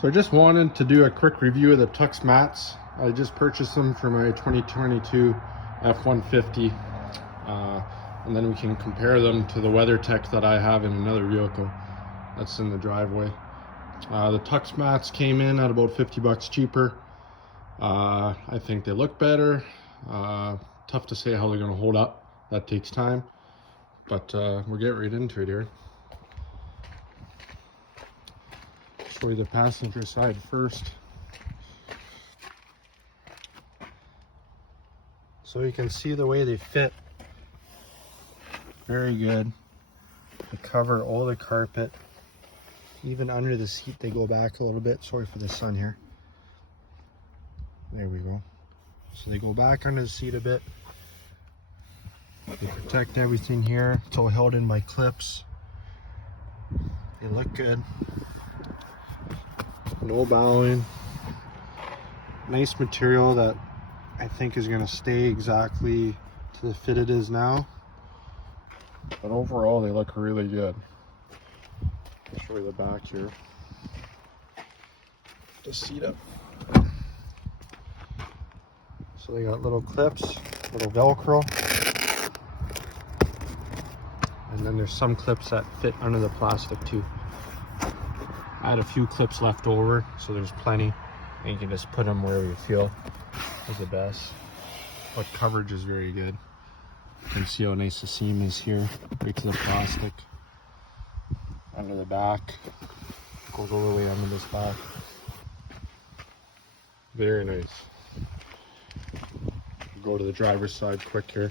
So I just wanted to do a quick review of the TuxMats. I just purchased them for my 2022 F-150, and then we can compare them to the WeatherTech that I have in another vehicle that's in the driveway. The TuxMats came in at about 50 bucks cheaper. I think they look better. Tough to say how they're going to hold up. That takes time, but we'll get right into it here. Show you the passenger side first. So you can see the way they fit. Very good. They cover all the carpet. Even under the seat they go back a little bit. Sorry for the sun here. There we go. So they go back under the seat a bit. They protect everything here. It's all held in by clips. They look good. No bowing. Nice material that I think is going to stay exactly to the fit it is now. But overall they look really good. I'll show you the back here. The seat up. So they got little clips, little Velcro. And then there's some clips that fit under the plastic too. I had a few clips left over, so there's plenty. And you can just put them wherever you feel is the best. But coverage is very good. You can see how nice the seam is here, right to the plastic. Under the back, goes all the way under this back. Very nice. Go to the driver's side quick here.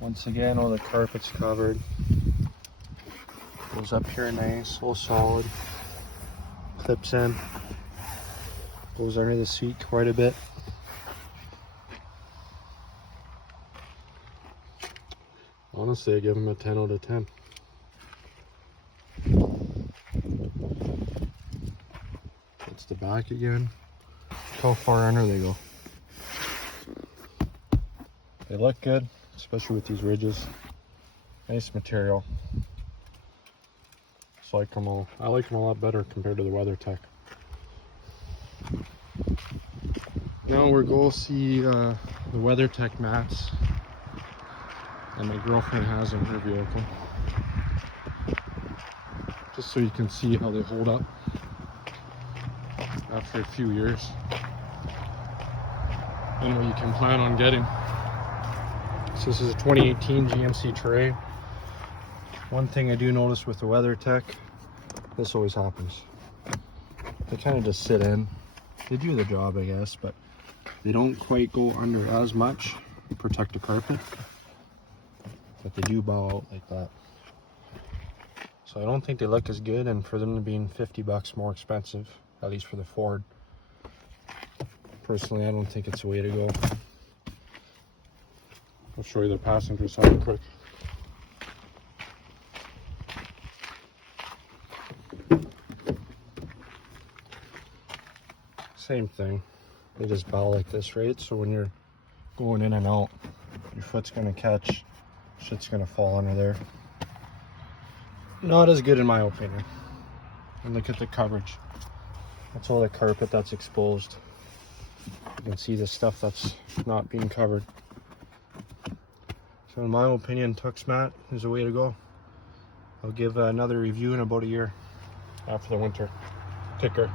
Once again, all the carpet's covered. Goes up here nice, all solid. Clips in. Goes under the seat quite a bit. Honestly, I give them a 10 out of 10. That's the back again. Look how far under they go. They look good, especially with these ridges. Nice material. Just like them all. I like them a lot better compared to the WeatherTech. Now we're going to see the WeatherTech mats. And my girlfriend has in her vehicle. Just so you can see how they hold up after a few years. And what you can plan on getting. So this is a 2018 GMC Terrain. One thing I do notice with the WeatherTech, this always happens. They kind of just sit in. They do the job, I guess, but they don't quite go under as much to protect the carpet. But they do bow out like that. So I don't think they look as good, and for them to being 50 bucks more expensive, at least for the Ford, personally I don't think it's the way to go. I'll show you the passenger side quick. Same thing. They just bow like this, right? So when you're going in and out, your foot's gonna catch, shit's gonna fall under there. Not as good in my opinion. And look at the coverage. That's all the carpet that's exposed. You can see the stuff that's not being covered. So in my opinion, TuxMat is the way to go. I'll give another review in about a year after the winter. Take care.